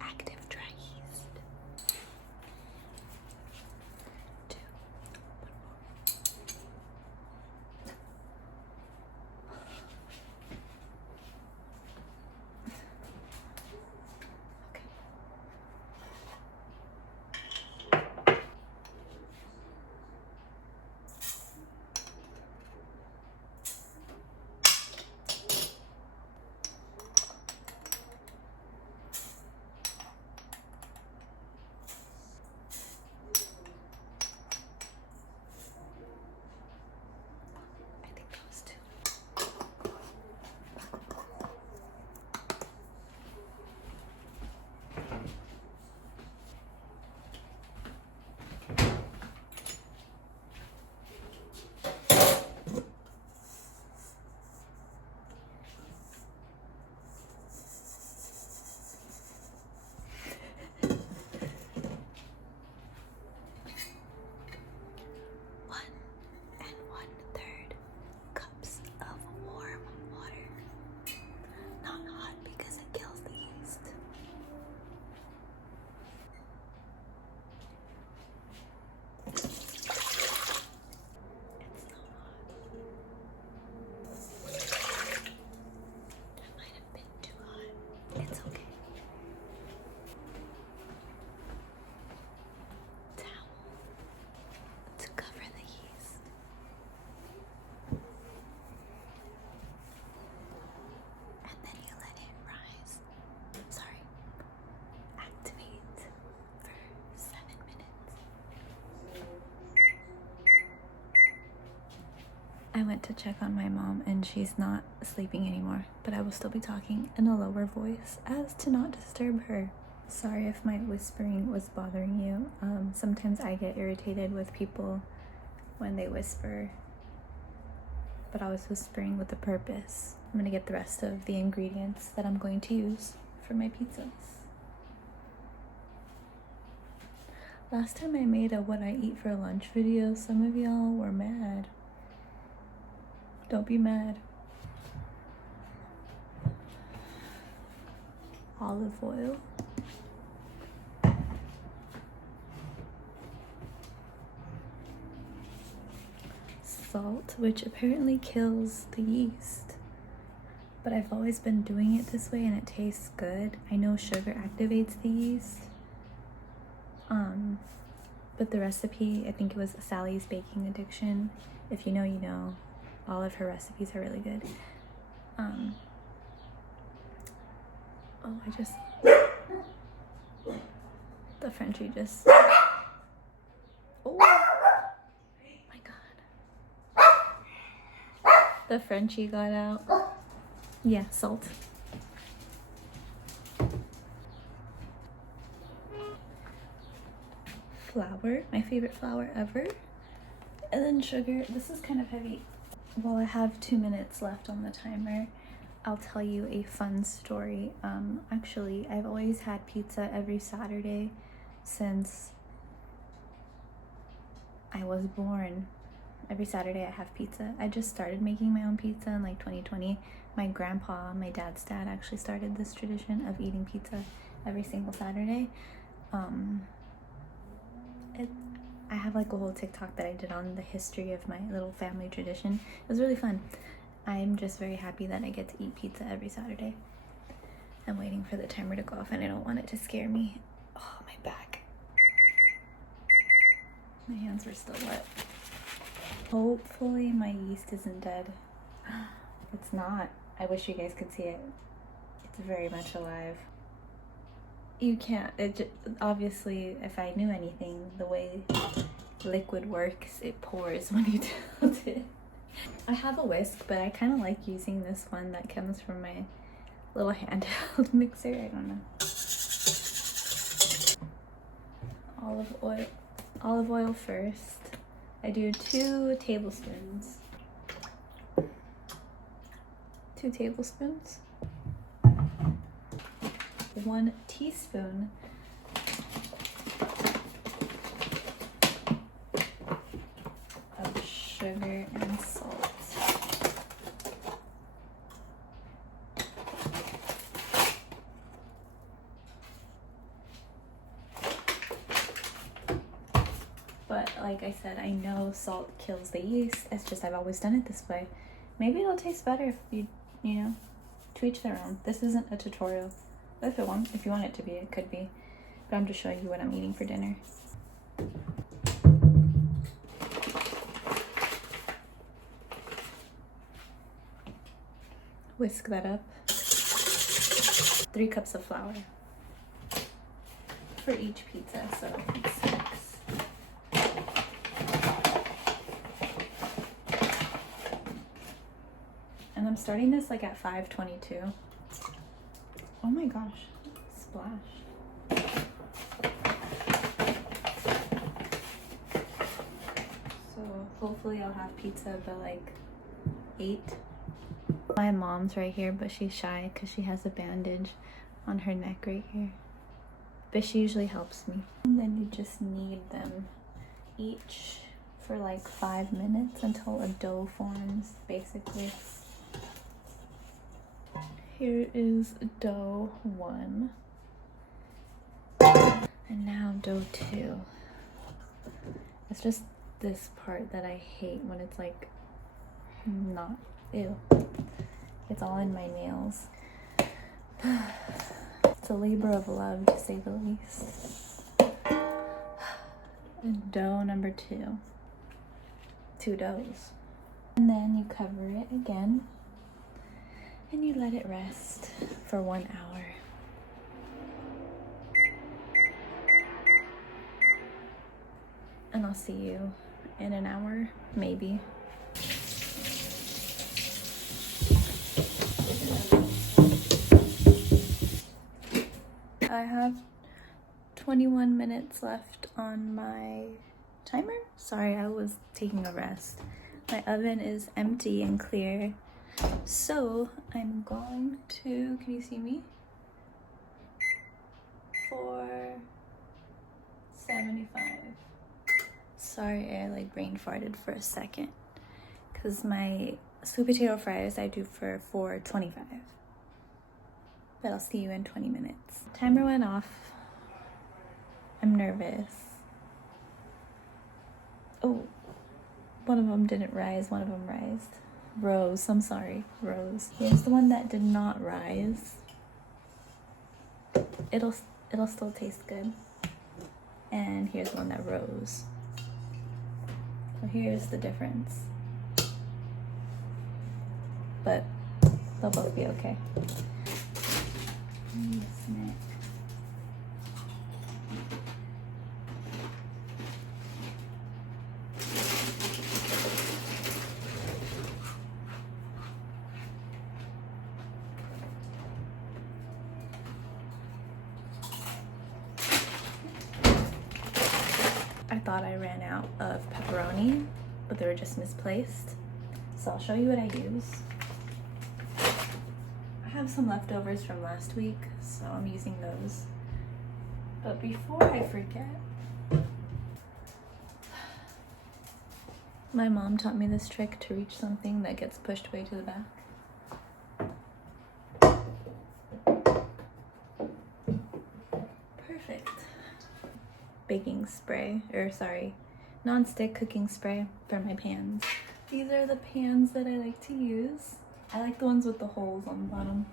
Active dry yeast. 2. I went to check on my mom and she's not sleeping anymore, but I will still be talking in a lower voice as to not disturb her. Sorry if my whispering was bothering you. Sometimes I get irritated with people when they whisper, but I was whispering with a purpose. I'm gonna get the rest of the ingredients that I'm going to use for my pizzas. Last time I made a what I eat for lunch video, some of y'all were mad. Don't be mad. Olive oil. Salt, which apparently kills the yeast. But I've always been doing it this way and it tastes good. I know sugar activates the yeast. But the recipe, I think it was Sally's Baking Addiction. If you know, you know. All of her recipes are really good. The Frenchie just, oh my god. The Frenchie got out. Yeah, salt. Flour, my favorite flour ever. And then sugar. This is kind of heavy. While I have 2 minutes left on the timer, I'll tell you a fun story. Actually, I've always had pizza every Saturday since I was born. Every Saturday I have pizza. I just started making my own pizza in like 2020. My grandpa, my dad's dad, actually started this tradition of eating pizza every single Saturday. I have like a whole TikTok that I did on the history of my little family tradition. It was really fun. I'm just very happy that I get to eat pizza every Saturday. I'm waiting for the timer to go off and I don't want it to scare me. Oh, my back. My hands were still wet. Hopefully my yeast isn't dead. It's not. I wish you guys could see it. It's very much alive. You can't, obviously, if I knew anything, the way liquid works, it pours when you tilt it. I have a whisk, but I kind of like using this one that comes from my little handheld mixer. I don't know. Olive oil first. I do 2 tablespoons. 2 tablespoons. 1 teaspoon sugar and salt. But like I said, I know salt kills the yeast. It's just I've always done it this way. Maybe it'll taste better if you know, to each their own. This isn't a tutorial. If you want it to be, it could be. But I'm just showing you what I'm eating for dinner. Whisk that up. 3 cups of flour for each pizza, so it's 6. And I'm starting this like at 5:22. Oh my gosh, splash. So hopefully I'll have pizza by like 8. My mom's right here, but she's shy because she has a bandage on her neck right here. But she usually helps me. And then you just knead them each for like 5 minutes until a dough forms, basically. Here is dough 1. And now dough 2. It's just this part that I hate when it's like not, ew. It's all in my nails. It's a labor of love, to say the least. And dough number 2. 2 doughs. And then you cover it again. And you let it rest for 1 hour. And I'll see you in an hour, maybe. I have 21 minutes left on my timer. Sorry, I was taking a rest. My oven is empty and clear. So I'm going to, can you see me? 475. Sorry, I like brain farted for a second. Cause my sweet potato fries I do for 425. But I'll see you in 20 minutes. Timer went off. I'm nervous. Oh, one of them didn't rise, one of them rised. Rose, I'm sorry, rose. Here's the one that did not rise. It'll still taste good. And here's the one that rose. So here's the difference. But they'll both be okay. Snack. I thought I ran out of pepperoni, but they were just misplaced. So I'll show you what I use. I have some leftovers from last week, so I'm using those. But before I forget, my mom taught me this trick to reach something that gets pushed way to the back. Perfect. Baking spray, or sorry, non-stick cooking spray for my pans. These are the pans that I like to use. I like the ones with the holes on the bottom.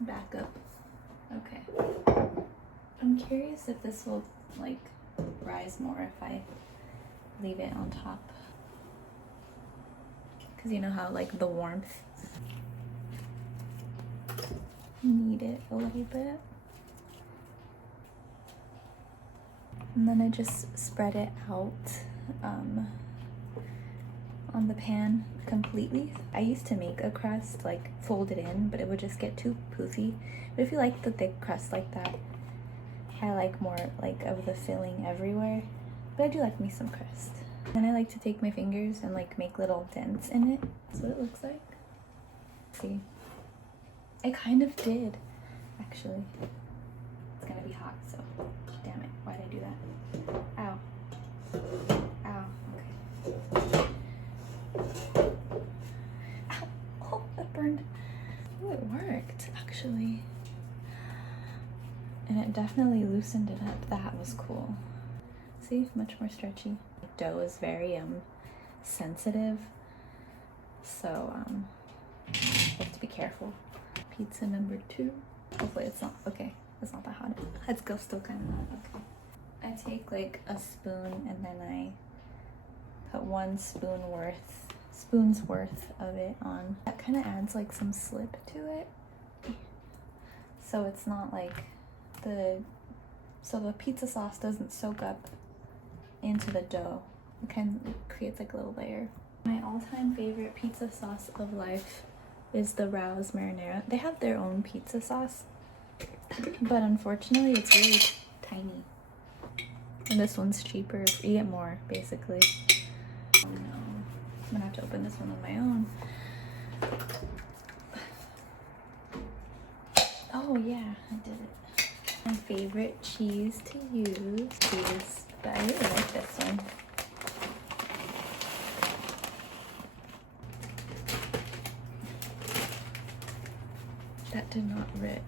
Back up. Okay. I'm curious if this will like rise more if I leave it on top. Because you know how like the warmth. Knead it a little bit. And then I just spread it out on the pan completely. I used to make a crust, like fold it in, but it would just get too poofy. But if you like the thick crust like that, I like more like of the filling everywhere. But I do like me some crust. And I like to take my fingers and like make little dents in it. That's what it looks like. See? I kind of did, actually. It's gonna be hot, so damn it. Why'd I do that? Ow. Ow. Okay. definitely loosened it up. That was cool. See, much more stretchy. Dough is very sensitive, so you have to be careful. Pizza number 2. Hopefully it's not okay. It's not that hot. It's still kind of hot. Okay. I take like a spoon and then I put 1 spoon's worth of it on. That kind of adds like some slip to it, so it's not like the pizza sauce doesn't soak up into the dough. It kind of creates like a little layer. My all-time favorite pizza sauce of life is the Rao's marinara. They have their own pizza sauce, but unfortunately it's really tiny. And this one's cheaper. You get more, basically. Oh no. I'm gonna have to open this one on my own. Oh yeah, I did it. My favorite cheese to use is, but I really like this one. That did not rip.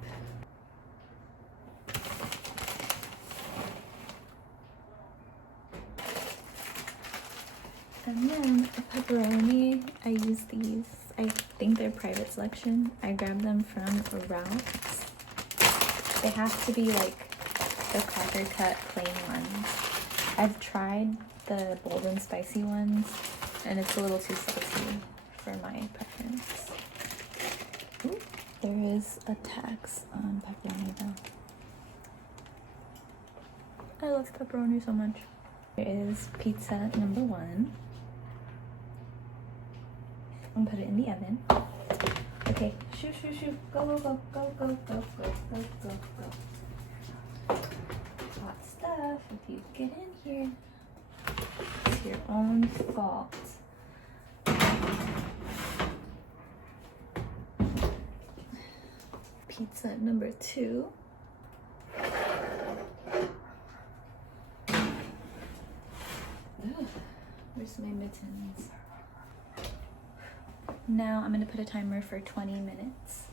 And then the pepperoni, I use these. I think they're private selection. I grabbed them from Ralph's. They have to be like the cracker cut plain ones. I've tried the bold and spicy ones, and it's a little too spicy for my preference. Ooh, there is a tax on pepperoni though. I love pepperoni so much. Here is pizza number 1. I'm gonna put it in the oven. Okay, shoo, shoo, shoo. Go, go, go, go, go, go, go, go, go, go. Hot stuff. If you get in here, it's your own fault. Pizza number 2. Ugh, where's my mittens? Now I'm gonna put a timer for 20 minutes.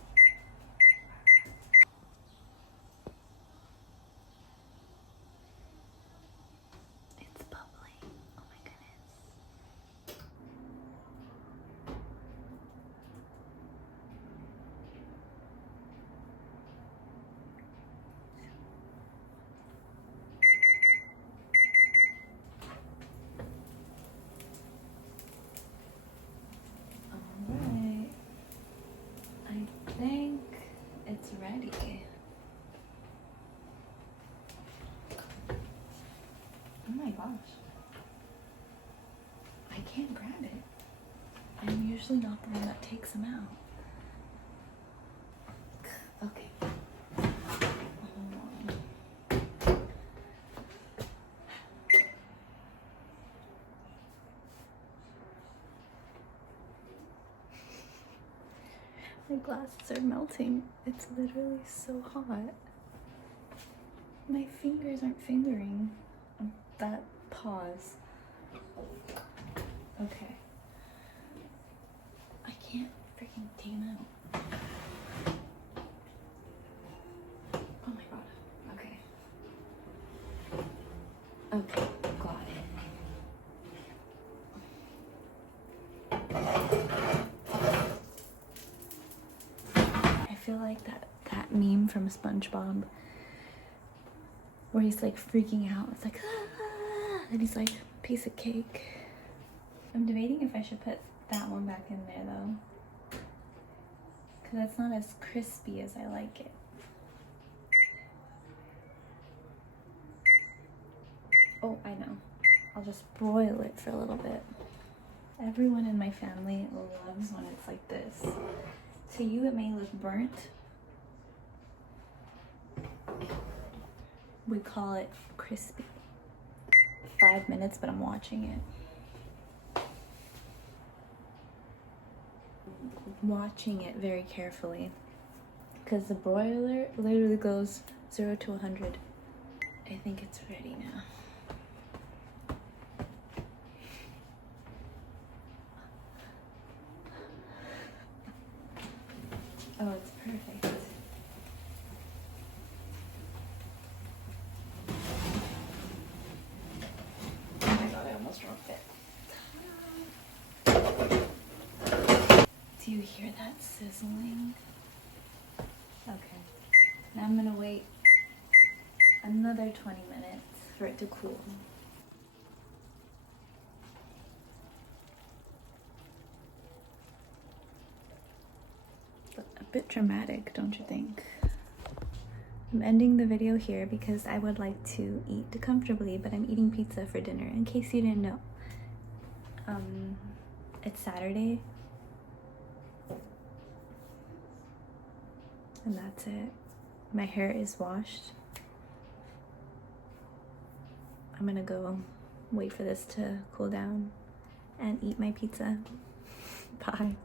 It's bubbling. Oh my goodness. Alright. I think it's ready. Oh my gosh. I can't grab it. I'm usually not the one that takes them out. Okay. My glasses are melting. It's literally so hot. My fingers aren't fingering. That pause. Okay. I can't freaking take them out. Oh my god. Okay. Okay, got it. I feel like that meme from SpongeBob where he's like freaking out. It's like, ah, and he's like, piece of cake. I'm debating if I should put that one back in there though, because it's not as crispy as I like it. Oh, I know. I'll just broil it for a little bit. Everyone in my family loves when it's like this. To you, it may look burnt. We call it crispy. 5 minutes, but I'm watching it. Watching it very carefully, because the broiler literally goes 0 to 100. I think it's ready now. Oh, it's perfect. you hear that sizzling? Okay. Now I'm gonna wait another 20 minutes for it to cool. But a bit dramatic, don't you think? I'm ending the video here because I would like to eat comfortably, but I'm eating pizza for dinner, in case you didn't know. It's Saturday. And that's it. My hair is washed. I'm gonna go wait for this to cool down and eat my pizza. Bye.